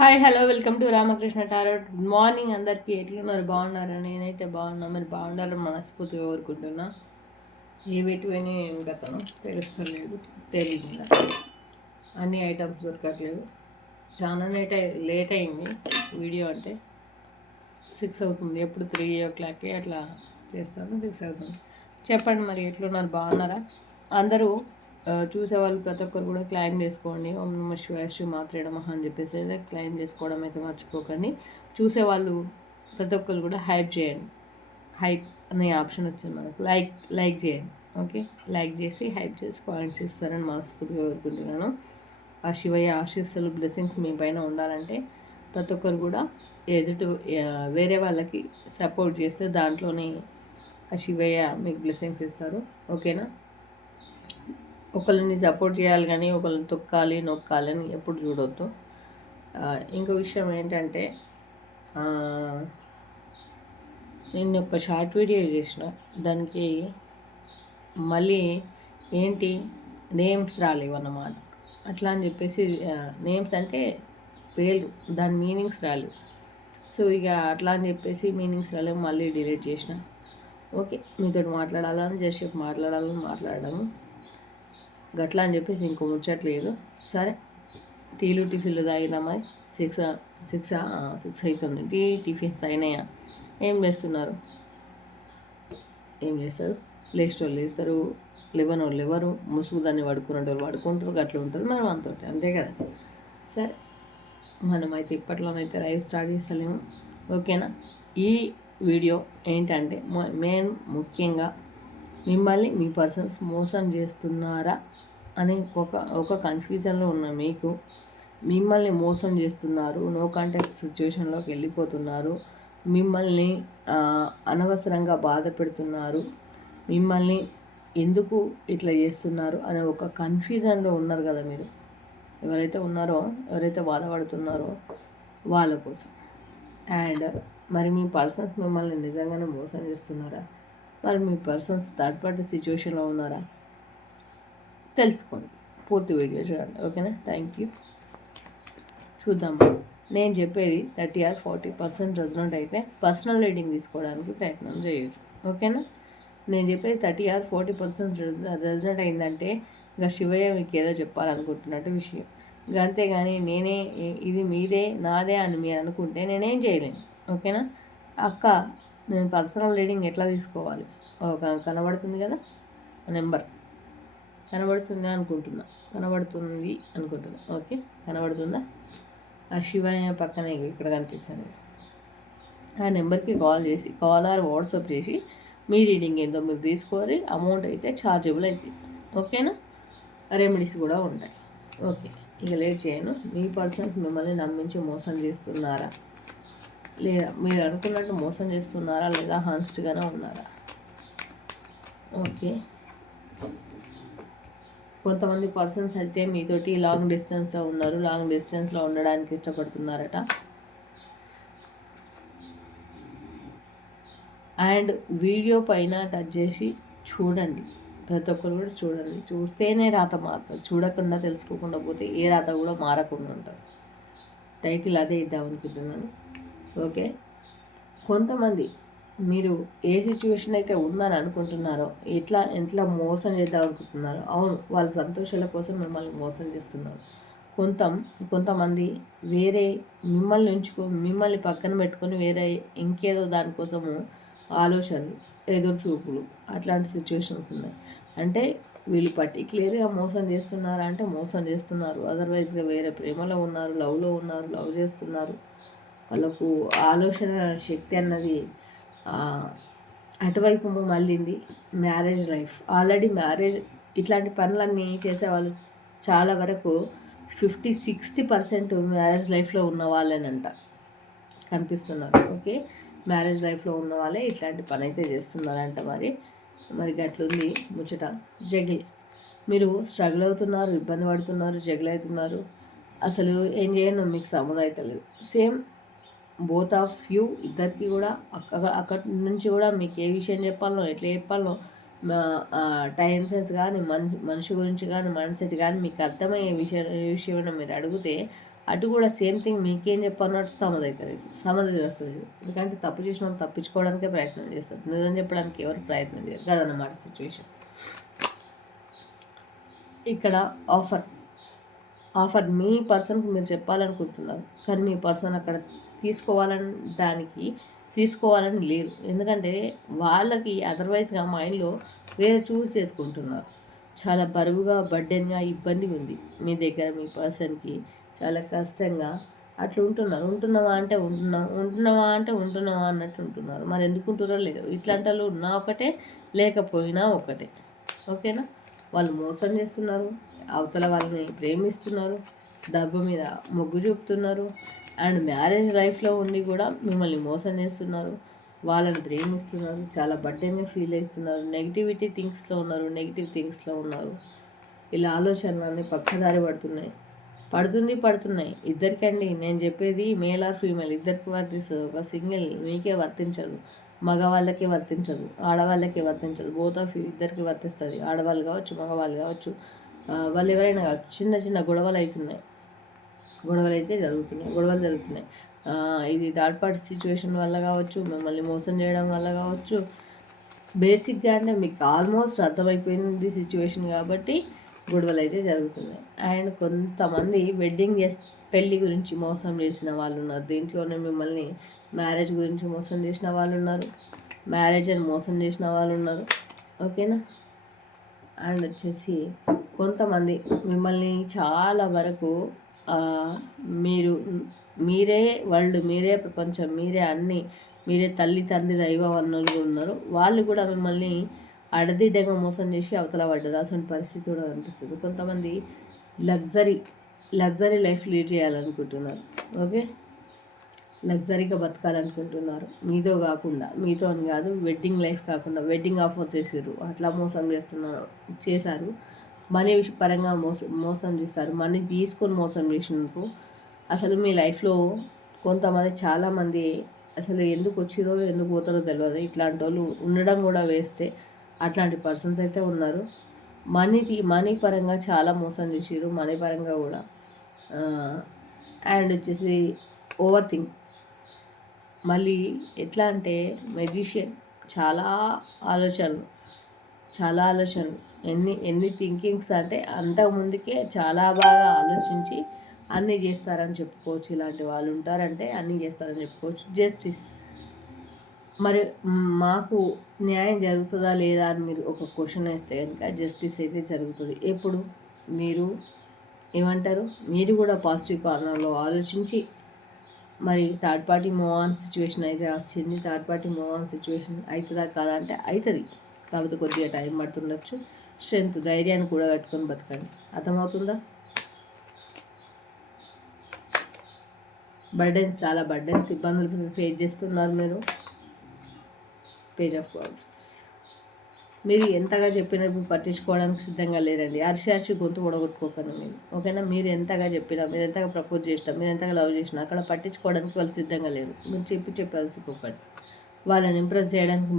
Hi hello welcome to Ramakrishna tarot. Good morning అందరికీ. ఎట్లున్నారు? బాగున్నారా? నేనైతే బాగున్నా. మరి బాగుండాలని మనస్ఫూర్తిగా కోరుకుంటున్నా. ఏ పెట్టువని ఏం కథను తెలుస్తలేదు, తెలియదు. అన్ని ఐటమ్స్ దొరకట్లేదు. చాలా లేట్ అయింది వీడియో. అంటే 6 అవుతుంది. ఎప్పుడు 3 o'clock అట్లా చేస్తాను. 6 అవుతుంది. చెప్పండి మరి ఎట్లున్నారు? బాగున్నారా అందరూ? చూసేవాళ్ళు ప్రతి ఒక్కరు కూడా క్లైమ్ చేసుకోండి. ఓం నమ శివాయ శ్రీ మాత్రే నమః అని చెప్పేసి అయితే క్లైమ్ చేసుకోవడం అయితే మర్చిపోకండి. చూసేవాళ్ళు ప్రతి ఒక్కరు కూడా హైప్ చేయండి. హైప్ అనే ఆప్షన్ వచ్చింది మనకు. లైక్ చేయండి. ఓకే, లైక్ చేసి హైప్ చేసి పాయింట్స్ ఇస్తారని మనస్ఫూర్తిగా కోరుకుంటున్నాను. ఆ శివయ్య ఆశీస్సులు బ్లెస్సింగ్స్ మీ పైన ఉండాలంటే ప్రతి ఒక్కరు కూడా ఎదుటి వేరే వాళ్ళకి సపోర్ట్ చేస్తే దాంట్లోనే ఆ శివయ్య మీకు బ్లెస్సింగ్స్ ఇస్తారు. ఓకేనా? ఒకరిని సపోర్ట్ చేయాలి కానీ ఒకరిని తొక్కాలి నొక్కాలి అని ఎప్పుడు చూడొద్దు. ఇంకో విషయం ఏంటంటే, నేను ఒక షార్ట్ వీడియో చేసిన, దానికి మళ్ళీ ఏంటి నేమ్స్ రాలేవు అన్నమాట. అట్లా అని చెప్పేసి నేమ్స్ అంటే పేర్లు, దాని మీనింగ్స్ రాలేవు. సో ఇక అట్లా అని చెప్పేసి మీనింగ్స్ రాలేవు, మళ్ళీ డిలీట్ చేసిన. ఓకే, మీతో మాట్లాడాలని జస్ట్ మాట్లాడము గట్లా అని చెప్పేసి ఇంకో ముచ్చట్లేదు. సరే, టీలు టిఫిన్లు తాగినా మరి 6 అవుతుంది. టిఫిన్స్ అయినాయా? ఏం చేస్తున్నారు? ఏం చేస్తారు? లేచేటోళ్ళు లేస్తారు, లేవనోళ్ళు లేవరు, ముసుగు దాన్ని పడుకునేటోళ్ళు పడుకుంటారు. గట్లా ఉంటుంది మనం అంతే, అంతే కదా. సరే, మనమైతే ఇప్పట్లోనైతే లైవ్ స్టార్ట్ చేస్తలేము. ఓకేనా? ఈ వీడియో ఏంటంటే ముఖ్యంగా మిమ్మల్ని మీ పర్సన్స్ మోసం చేస్తున్నారా అని ఒక కన్ఫ్యూజన్లో ఉన్న మీకు, మిమ్మల్ని మోసం చేస్తున్నారు, నో కాంటాక్ట్ సిచ్యువేషన్లోకి వెళ్ళిపోతున్నారు, మిమ్మల్ని అనవసరంగా బాధ పెడుతున్నారు, మిమ్మల్ని ఎందుకు ఇట్లా చేస్తున్నారు అనే ఒక కన్ఫ్యూజన్లో ఉన్నారు కదా మీరు. ఎవరైతే ఉన్నారో, ఎవరైతే బాధపడుతున్నారో వాళ్ళ కోసం. అండ్ మరి మీ పర్సన్స్ మిమ్మల్ని నిజంగానే మోసం చేస్తున్నారా? మరి మీ పర్సన్స్ థర్డ్ పార్టీ సిచ్యువేషన్లో ఉన్నారా? తెలుసుకోండి, పూర్తి వీడియో చూడండి. ఓకేనా? Thank you. చూద్దాము. నేను చెప్పేది 30 or 40% రెజనెంట్ అయితే పర్సనల్ రీడింగ్ తీసుకోవడానికి ప్రయత్నం చేయరు. ఓకేనా? నేను చెప్పేది 30 or 40% రెజనెంట్ అయిందంటే ఇంకా శివయ్య మీకు ఏదో చెప్పాలనుకుంటున్నట్టు విషయం. ఇంకా అంతేగాని నేనే ఇది మీదే నాదే అని మీరు అనుకుంటే నేనేం చేయలేను. ఓకేనా? అక్క, నేను పర్సనల్ రీడింగ్ ఎట్లా తీసుకోవాలి? కనబడుతుంది కదా నెంబర్, కనబడుతుంది అనుకుంటున్నా. ఓకే, కనబడుతుందా? ఆ శివయ్య పక్కనే ఇక్కడ కనిపిస్తుంది. ఆ నెంబర్కి కాల్ ఆర్ వాట్సాప్ చేసి మీ రీడింగ్ ఏందో మీరు తీసుకోవాలి. అమౌంట్ అయితే ఛార్జబుల్ అవుతుంది. ఓకేనా? రెమెడీస్ కూడా ఉంటాయి. ఓకే, ఇక లేట్ చేయను. మీ పర్సన్స్ మిమ్మల్ని నమ్మించి మోసం చేస్తున్నారా, లేదా మీరు అనుకున్నట్టు మోసం చేస్తున్నారా, లేదా హానెస్ట్గానే ఉన్నారా? ఓకే, కొంతమంది పర్సన్స్ అయితే మీతోటి లాంగ్ డిస్టెన్స్లో ఉన్నారు, లాంగ్ డిస్టెన్స్లో ఉండడానికి ఇష్టపడుతున్నారట. అండ్ వీడియో పైన టచ్ చేసి చూడండి, ప్రతి ఒక్కరు కూడా చూడండి. చూస్తేనే రాత మారుతుంది, చూడకుండా తెలుసుకోకుండా పోతే ఏ రాత కూడా మారకుండా ఉంటుంది. టైటిల్ అదే ఇద్దాం అనుకుంటున్నాను. ఓకే, కొంతమంది మీరు ఏ సిచ్యువేషన్ అయితే ఉందని అనుకుంటున్నారో, ఎట్లా మోసం చేద్దాం అనుకుంటున్నారో, అవును, వాళ్ళ సంతోషాల కోసం మిమ్మల్ని మోసం చేస్తున్నారు. కొంతమంది వేరే మిమ్మల్ని పక్కన పెట్టుకొని వేరే ఇంకేదో దానికోసము ఆలోచనలు, ఎదురు చూపులు, అట్లాంటి సిచ్యువేషన్స్ ఉన్నాయి. అంటే వీళ్ళు పర్టిక్యులర్గా మోసం చేస్తున్నారా అంటే మోసం చేస్తున్నారు. అదర్వైజ్గా వేరే ప్రేమలో ఉన్నారు, లవ్లో ఉన్నారు, లవ్ చేస్తున్నారు. వాళ్ళకు ఆలోచన శక్తి అన్నది అటువైపు మళ్ళీంది. మ్యారేజ్ లైఫ్, ఆల్రెడీ ఇట్లాంటి పనులన్నీ చేసేవాళ్ళు చాలా వరకు 50-60% మ్యారేజ్ లైఫ్లో ఉన్న వాళ్ళేనంట కనిపిస్తున్నారు. ఓకే, మ్యారేజ్ లైఫ్లో ఉన్న వాళ్ళే ఇట్లాంటి పని అయితే చేస్తున్నారంట. మరి అట్లుంది ముచ్చట. మీరు స్ట్రగుల్ అవుతున్నారు, ఇబ్బంది పడుతున్నారు, జగిల్ అవుతున్నారు. అసలు ఏం చేయను మీకు సముదాయం అవుతలేదు. సేమ్ బోత్ ఆఫ్ యూ, ఇద్దరికి కూడా అక్కడి నుంచి కూడా మీకు ఏ విషయం చెప్పాలో, ఎట్లా చెప్పాలో, టైం సెన్స్ కానీ మనిషి గురించి కానీ మైండ్ సెట్ కానీ మీకు అర్థమయ్యే విషయమైనా మీరు అడిగితే అటు కూడా సేమ్ థింగ్ మీకేం చెప్పన్నట్టు సమధి వస్తుంది. ఎందుకంటే తప్పు చేసిన వాళ్ళు తప్పించుకోవడానికే ప్రయత్నం చేస్తారు, నిజం చెప్పడానికి ఎవరు ప్రయత్నం చేయరు కదన్నమాట సిచ్యువేషన్. ఇక్కడ ఆఫర్ మీ పర్సన్కి మీరు చెప్పాలనుకుంటున్నారు, కానీ మీ పర్సన్ అక్కడ తీసుకోవాలని లేరు. ఎందుకంటే వాళ్ళకి అదర్వైజ్గా మైండ్లో వేరే చూస్ చేసుకుంటున్నారు. చాలా బరువుగా బర్డెన్గా ఇబ్బంది ఉంది మీ దగ్గర. మీ పర్సన్కి చాలా కష్టంగా అట్లా ఉంటున్నావా అంటే ఉంటున్నావా అన్నట్టు ఉంటున్నారు. మరి ఎందుకు ఉంటున్నారో లేదు. ఇట్లాంటి వాళ్ళు ఉన్నా ఒకటే, లేకపోయినా ఒకటే. ఓకేనా? వాళ్ళు మోసం చేస్తున్నారు, అవతల వాళ్ళని ప్రేమిస్తున్నారు, డబ్బు మీద మొగ్గు చూపుతున్నారు, అండ్ మ్యారేజ్ లైఫ్లో ఉండి కూడా మిమ్మల్ని మోసం చేస్తున్నారు, వాళ్ళని ప్రేమిస్తున్నారు, చాలా బర్డెన్గా ఫీల్ అవుతున్నారు, నెగిటివ్ థింగ్స్లో ఉన్నారు. ఇలా ఆలోచనలన్నీ పక్కదారి పడుతున్నాయి ఇద్దరికండి. నేను చెప్పేది మేల్ ఆర్ ఫీమేల్ ఇద్దరికి వర్తిస్తుంది. ఒక సింగిల్ మీకే వర్తించదు, మగవాళ్ళకే వర్తించదు, ఆడవాళ్ళకే వర్తించదు. బోత్ ఆఫ్ ఇద్దరికి వర్తిస్తుంది. ఆడవాళ్ళు కావచ్చు, మగవాళ్ళు కావచ్చు, వాళ్ళు ఎవరైనా కావచ్చు. చిన్న చిన్న గొడవలు జరుగుతున్నాయి. ఇది థర్డ్ పార్టీ సిచ్యువేషన్ వల్ల కావచ్చు, మిమ్మల్ని మోసం చేయడం వల్ల కావచ్చు. బేసిక్గా అంటే మీకు ఆల్మోస్ట్ అర్థమైపోయింది సిచ్యువేషన్ కాబట్టి గొడవలు అయితే జరుగుతున్నాయి. అండ్ కొంతమంది పెళ్ళి గురించి మోసం చేసిన వాళ్ళు ఉన్నారు. దీంట్లోనే మిమ్మల్ని మ్యారేజ్ గురించి మోసం చేసిన వాళ్ళు ఉన్నారు, మ్యారేజ్ అని మోసం చేసిన వాళ్ళు ఉన్నారు. ఓకేనా? అండ్ వచ్చేసి కొంతమంది మిమ్మల్ని చాలా వరకు మీరే వరల్డ్, మీరే ప్రపంచం, మీరే అన్నీ, మీరే తల్లి తండ్రి దైవం అన్నోళ్ళు ఉన్నారు. వాళ్ళు కూడా మిమ్మల్ని అడదిడ్డంగా మోసం చేసి అవతల పడ్డారు. అసలు పరిస్థితి కూడా కనిపిస్తుంది. కొంతమంది లగ్జరీ లైఫ్ లీడ్ చేయాలనుకుంటున్నారు. ఓకే, లగ్జరీగా బతకాలనుకుంటున్నారు. మీతో అని కాదు, వెడ్డింగ్ లైఫ్ కాకుండా వెడ్డింగ్ ఆఫర్ చేసారు, అట్లా మోసం చేశారు. మనీ పరంగా మోసం చేస్తారు. మనీ తీసుకొని మోసం చేసినందుకు అసలు మీ లైఫ్లో కొంతమంది చాలామంది అసలు ఎందుకు వచ్చిరో ఎందుకు పోతారో తెలియదు. ఇట్లాంటి వాళ్ళు ఉండడం కూడా వేస్టే. అట్లాంటి పర్సన్స్ అయితే ఉన్నారు. మనీ పరంగా చాలా మోసం చేసారు, మనీ పరంగా కూడా. అండ్ వచ్చేసి ఓవర్ థింక్, మళ్ళీ ఎట్లా అంటే మెజిషియన్, చాలా ఆలోచనలు, ఎన్ని థింకింగ్స్ అంటే అంతకుముందుకే చాలా బాగా ఆలోచించి అన్నీ చేస్తారని చెప్పుకోవచ్చు. ఇలాంటి వాళ్ళు ఉంటారంటే అన్నీ చేస్తారని చెప్పుకోవచ్చు. జస్టిస్, మరి మాకు న్యాయం జరుగుతుందా లేదా అని మీరు ఒక క్వశ్చన్ వేస్తే కనుక జస్టిస్ అయితే జరుగుతుంది. ఎప్పుడు మీరు ఏమంటారు, మీరు కూడా పాజిటివ్ కార్నర్లో ఆలోచించి, మరి third party move on situation అయితే వచ్చింది. Third party move on situation అవుతుందా కాదా అంటే అవుతుంది, కాకపోతే కొద్దిగా టైం పడుతుండొచ్చు. స్ట్రెంత్, ధైర్యాన్ని కూడా కట్టుకొని బతకండి. అర్థమవుతుందా? చాలా బర్డెన్స్, ఇబ్బందులు ఫేస్ చేస్తున్నారు మీరు. పేజ్ ఆఫ్ కప్స్, మీరు ఎంతగా చెప్పినా పట్టించుకోవడానికి సిద్ధంగా లేరండి. అరిచి గొంతు పొడగొట్టుకోకండి మీరు. ఓకేనా? మీరు ఎంతగా చెప్పినా, మీరు ఎంతగా ప్రపోజ్ చేసినా, మీరు ఎంతగా లవ్ చేసినా అక్కడ పట్టించుకోవడానికి వాళ్ళు సిద్ధంగా లేరు. మీరు చెప్పి అలసిపోకండి. వాళ్ళని ఇంప్రెస్ చేయడానికి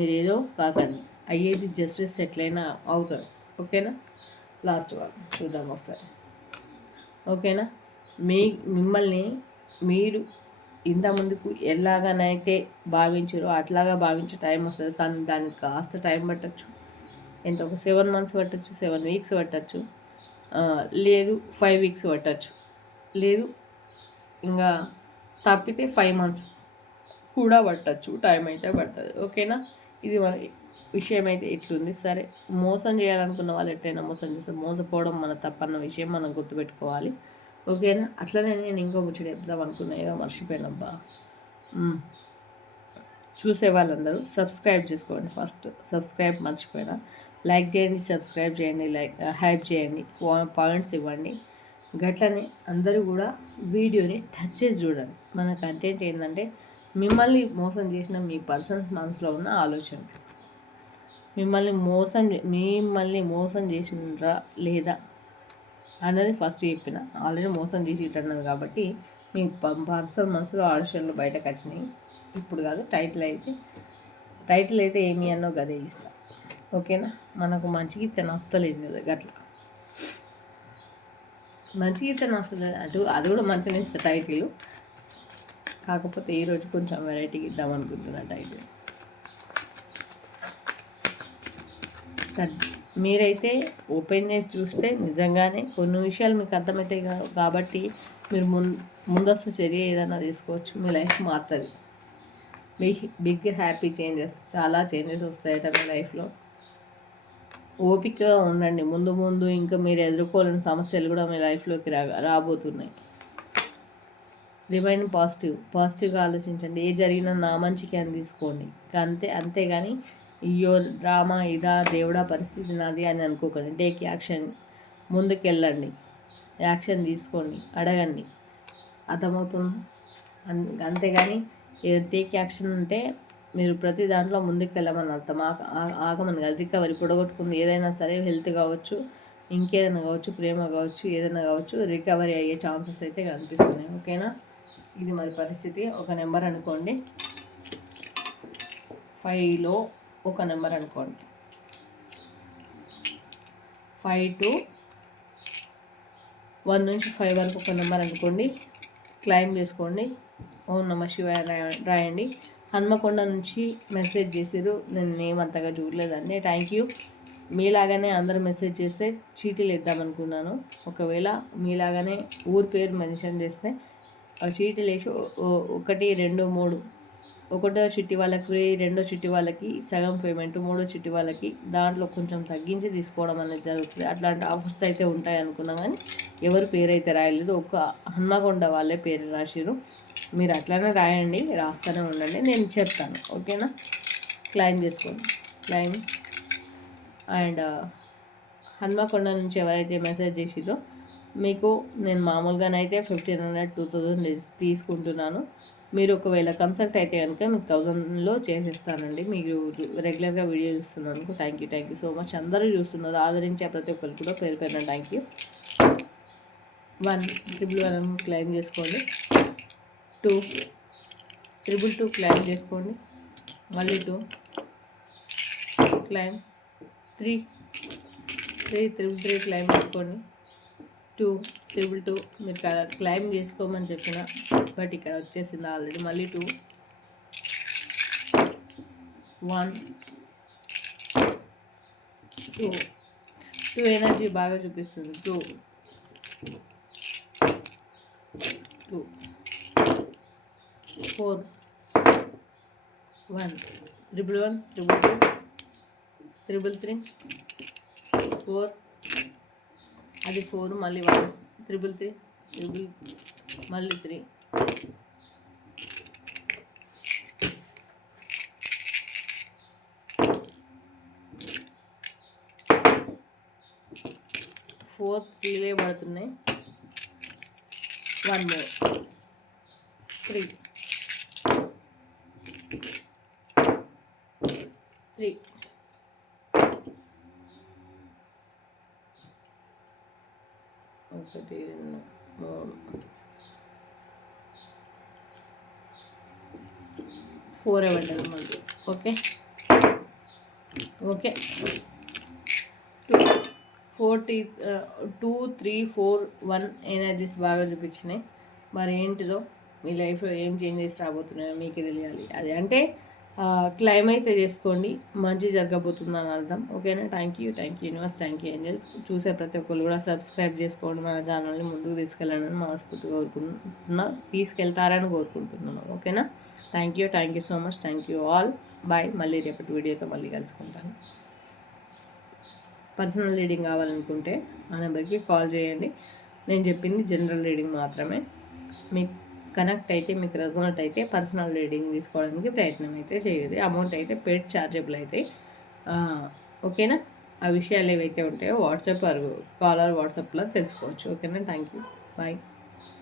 మీరు ఏదో కాకండి. అయ్యేది జస్టిస్ ఎట్లయినా అవుతారు. ఓకేనా? లాస్ట్ వాళ్ళు చూద్దాం ఒకసారి. ఓకేనా? మిమ్మల్ని మీరు ఇంతకుముందుకు ఎలాగనైతే భావించారో అట్లాగా భావించే టైం వస్తుంది. కానీ దానికి కాస్త టైం పట్టచ్చు. ఎంత ఒక 7 months పట్టచ్చు, 7 weeks పట్టచ్చు, లేదు 5 weeks పట్టచ్చు, లేదు ఇంకా తప్పితే 5 months కూడా పట్టచ్చు. టైం అయితే పడుతుంది. ఓకేనా? ఇది మన విషయం అయితే ఇట్లుంది. సరే, మోసం చేయాలనుకున్న వాళ్ళు ఎట్లయినా మోసం చేస్తారు. మోసపోవడం మన తప్పన్న విషయం మనం గుర్తుపెట్టుకోవాలి. ఓకేనా? అట్లనే నేను ఇంకో ముచ్చట చెప్దాం అనుకున్నా, ఏదో మర్చిపోయినబ్బా. చూసే వాళ్ళందరూ సబ్స్క్రైబ్ చేసుకోండి. ఫస్ట్ సబ్స్క్రైబ్ మర్చిపోయినా, లైక్ చేయండి, సబ్స్క్రైబ్ చేయండి, హైప్ చేయండి, పాయింట్స్ ఇవ్వండి. గట్లనే అందరూ కూడా వీడియోని టచ్ చేసి చూడండి. మన కంటెంట్ ఏంటంటే మిమ్మల్ని మోసం చేసిన మీ పర్సన్స్ మనసులో ఉన్న ఆలోచన, మిమ్మల్ని మోసం చేసినరా లేదా అన్నది ఫస్ట్ చెప్పిన. ఆల్రెడీ మోసం చేసి ఇట్టన్నది కాబట్టి మీ పర్సన్ మనసులో ఆలోచనలు బయటకు వచ్చినాయి. ఇప్పుడు కాదు, టైటిల్ అయితే ఏమి అన్నో గదే ఇస్తా. ఓకేనా? మనకు మంచికి నచ్చలేదు కదా గట్లా. మంచిగా ఇస్తాను వస్తుంది అది కూడా మంచిగా ఇస్తుంది టైటిల్. కాకపోతే ఈరోజు కొంచెం వెరైటీకి ఇద్దాం అనుకుంటున్నా టైటిల్. మీరైతే ఓపెన్ చేసి చూస్తే నిజంగానే కొన్ని విషయాలు మీకు అర్థమవుతాయి కాబట్టి మీరు ముందస్తు చర్య ఏదైనా తీసుకోవచ్చు. మీ లైఫ్ మారుతుంది. బిగ్ హ్యాపీ చేంజెస్, చాలా చేంజెస్ వస్తాయట మీ లైఫ్లో. ఓపికగా ఉండండి. ముందు ముందు ఇంకా మీరు ఎదుర్కోలేని సమస్యలు కూడా మీ లైఫ్లోకి రాబోతున్నాయి. రిమైండ్ పాజిటివ్గా ఆలోచించండి. ఏ జరిగినా నా మంచికి అని తీసుకోండి. అంతేగాని అయ్యో డ్రామా ఇదా దేవుడా పరిస్థితి నాది అని అనుకోకండి. టేక్ యాక్షన్, ముందుకెళ్ళండి, యాక్షన్ తీసుకోండి, అడగండి. అర్థమవుతుంది. అంతేగాని టేక్ యాక్షన్ అంటే మీరు ప్రతి దాంట్లో ముందుకు వెళ్ళమని అర్థం. ఆగమని కాదు. రికవరీ పొడగొట్టుకుంది ఏదైనా సరే, హెల్త్ కావచ్చు, ఇంకేదైనా కావచ్చు, ప్రేమ కావచ్చు, ఏదైనా కావచ్చు, రికవరీ అయ్యే ఛాన్సెస్ అయితే కనిపిస్తున్నాయి. ఓకేనా? ఇది మరి పరిస్థితి. ఒక నెంబర్ అనుకోండి, 5లో ఒక నెంబర్ అనుకోండి, 5 to 1 నుంచి 5 వరకు ఒక నెంబర్ అనుకోండి. క్లైమ్ చేసుకోండి. ఓం నమ శివాయ రాయండి. హన్మకొండ నుంచి మెసేజ్ చేసారు. నేను నేమ్ అంతగా చూడలేదండి. Thank you. మీలాగానే అందరూ మెసేజ్ చేస్తే చీటీలు ఇద్దామనుకున్నాను. ఒకవేళ మీలాగానే ఊరి పేరు మెన్షన్ చేస్తే చీటీలు వేసి 1, 2, 3, ఒకటో చిట్టి వాళ్ళకి, రెండో చిట్టి వాళ్ళకి సగం పేమెంట్, మూడో చిట్టి వాళ్ళకి దాంట్లో కొంచెం తగ్గించి తీసుకోవడం అనేది జరుగుతుంది. అట్లాంటి ఆఫర్స్ అయితే ఉంటాయి అనుకున్నాం, కానీ ఎవరు పేరు అయితే రాయలేదు. ఒక హన్మకొండ వాళ్ళే పేరు రాసిరు. మీరు అట్లానే రాయండి, రాస్తూనే ఉండండి, నేను చెప్తాను. ఓకేనా? క్లైమ్ చేసుకోండి. క్లైమ్. అండ్ హన్మకొండ నుంచి ఎవరైతే మెసేజ్ చేసిరో మీకు నేను మామూలుగానైతే 1500, 2000 తీసుకుంటున్నాను. మీరు ఒకవేళ కన్సల్ట్ అయితే కనుక మీకు 1000లో చేసేస్తానండి. మీరు రెగ్యులర్గా వీడియో చూస్తున్నందుకు థ్యాంక్ యూ సో మచ్. అందరూ చూస్తున్నారు, ఆదరించే ప్రతి ఒక్కరు కూడా పేరు పేరున థ్యాంక్ యూ. 1 111 క్లైమ్ చేసుకోండి. 2 222 క్లైమ్ చేసుకోండి. మళ్ళీ 2 క్లైమ్. 3 333 క్లైమ్ చేసుకోండి. 2 222 మీరు క్లైమ్ చేసుకోమని చెప్పిన, బట్ ఇక్కడ వచ్చేసింది ఆల్రెడీ. మళ్ళీ 2 1 2 ఎనర్జీ బాగా చూపిస్తుంది. 2 4 1 111 222 333 4 అది 4 మళ్ళీ 1 333 మళ్ళీ 3 4 3లే పడుతున్నాయి. 1 more 3 ఒకటి 4 ఇవ్వండి మళ్ళీ. ఓకే 2 3 4 1 ఎనర్జీస్ బాగా చూపించినాయి. మరి ఏంటిదో మీ లైఫ్లో ఏం చేంజెస్ రాబోతున్నాయో మీకే తెలియాలి. అది అంటే క్లైమ్ అయితే చేసుకోండి, మంచి జరగబోతుందని అర్థం. ఓకేనా? Thank you universe, thank you angels. చూసే ప్రతి ఒక్కరు కూడా సబ్స్క్రైబ్ చేసుకోండి. మన ఛానల్ని ముందుకు తీసుకెళ్ళాలని మనస్ఫూర్తిగా తీసుకెళ్తారని కోరుకుంటున్నాను. ఓకేనా? Thank you so much. Thank you all. Bye. మళ్ళీ రేపటి వీడియోతో మళ్ళీ కలుసుకుంటాను. పర్సనల్ రీడింగ్ కావాలనుకుంటే ఆ నెంబర్కి కాల్ చేయండి. నేను చెప్పింది జనరల్ రీడింగ్ మాత్రమే. మీకు కనెక్ట్ అయితే, మీకు రెజోనెంట్ అయితే పర్సనల్ రీడింగ్ తీసుకోవడానికి ప్రయత్నం అయితే చేయదు. అమౌంట్ అయితే పెయిడ్ ఛార్జబుల్ అయితే. ఓకేనా? ఆ విషయాలు ఏవైతే ఉంటాయో వాట్సాప్ కాలర్ వాట్సాప్లో తెలుసుకోవచ్చు. ఓకేనా? Thank you. బాయ్.